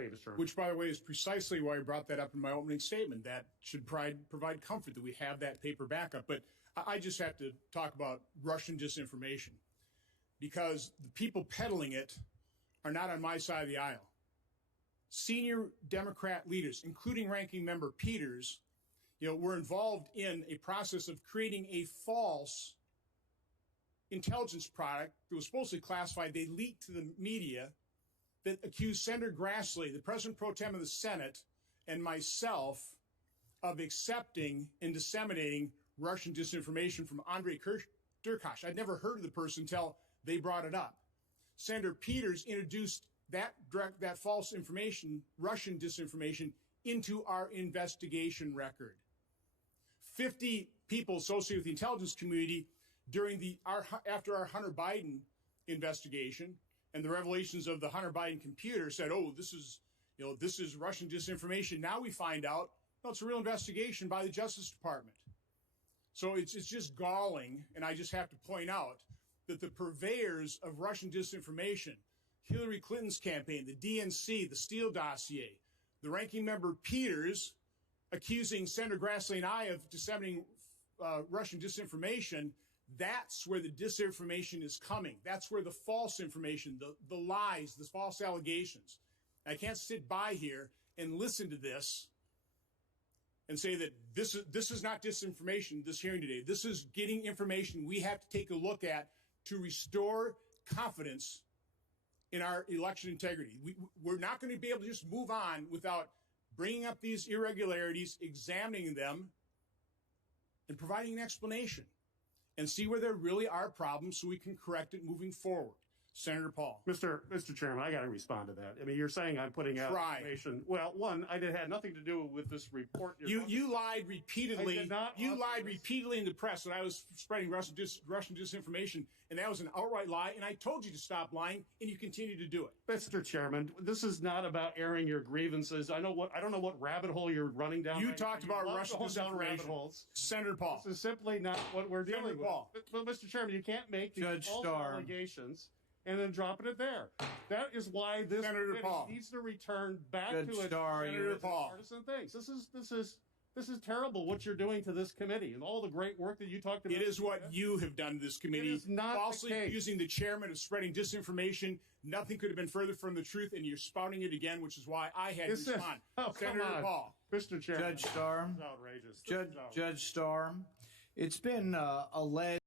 Thank you, Mr. Chairman. Which, by the way, is precisely why I brought that up in my opening statement. That should provide comfort that we have that paper backup. But I just have to talk about Russian disinformation, because the people peddling it are not on my side of the aisle. Senior Democrat leaders, including Ranking Member Peters, were involved in a process of creating a false intelligence product that was supposedly classified. They leaked to the media that accused Senator Grassley, the President Pro Tem of the Senate, and myself of accepting and disseminating Russian disinformation from Andrei Derkach. I'd never heard of the person until they brought it up. Senator Peters introduced that false information, Russian disinformation, into our investigation record. 50 people associated with the intelligence community after our Hunter Biden investigation and the revelations of the Hunter Biden computer said, "Oh, this is Russian disinformation." Now we find out, no, it's a real investigation by the Justice Department. So it's just galling, and I just have to point out that the purveyors of Russian disinformation, Hillary Clinton's campaign, the DNC, the Steele dossier, the Ranking Member Peters accusing Senator Grassley and I of disseminating Russian disinformation, that's where the disinformation is coming. That's where the false information, the lies, the false allegations. I can't sit by here and listen to this and say that this is not disinformation, this hearing today. This is getting information we have to take a look at to restore confidence in our election integrity. We're not going to be able to just move on without bringing up these irregularities, examining them, and providing an explanation, and see where there really are problems so we can correct it moving forward. Senator Paul. Mr. Chairman, I got to respond to that. I mean, you're saying I'm putting out information. Well, one, I had nothing to do with this report. You lied repeatedly. I did not. You lied repeatedly in the press that I was spreading Russian disinformation, and that was an outright lie. And I told you to stop lying, and you continue to do it. Mr. Chairman, this is not about airing your grievances. I don't know what rabbit hole you're running down. You talked about Russian disinformation. Senator Paul. This is simply not what we're dealing with. Paul. Well, Mr. Chairman, you can't make these false allegations and then dropping it there. That is why this needs to return back to its partisan things. This is terrible what you're doing to this committee and all the great work that you talked about. It is what you have done to this committee. It is not falsely accusing the chairman of spreading disinformation. Nothing could have been further from the truth, and you're spouting it again, which is why I had to respond. Senator Paul. Mr. Chairman. Judge Storm. This is outrageous. Judge Storm. It's been alleged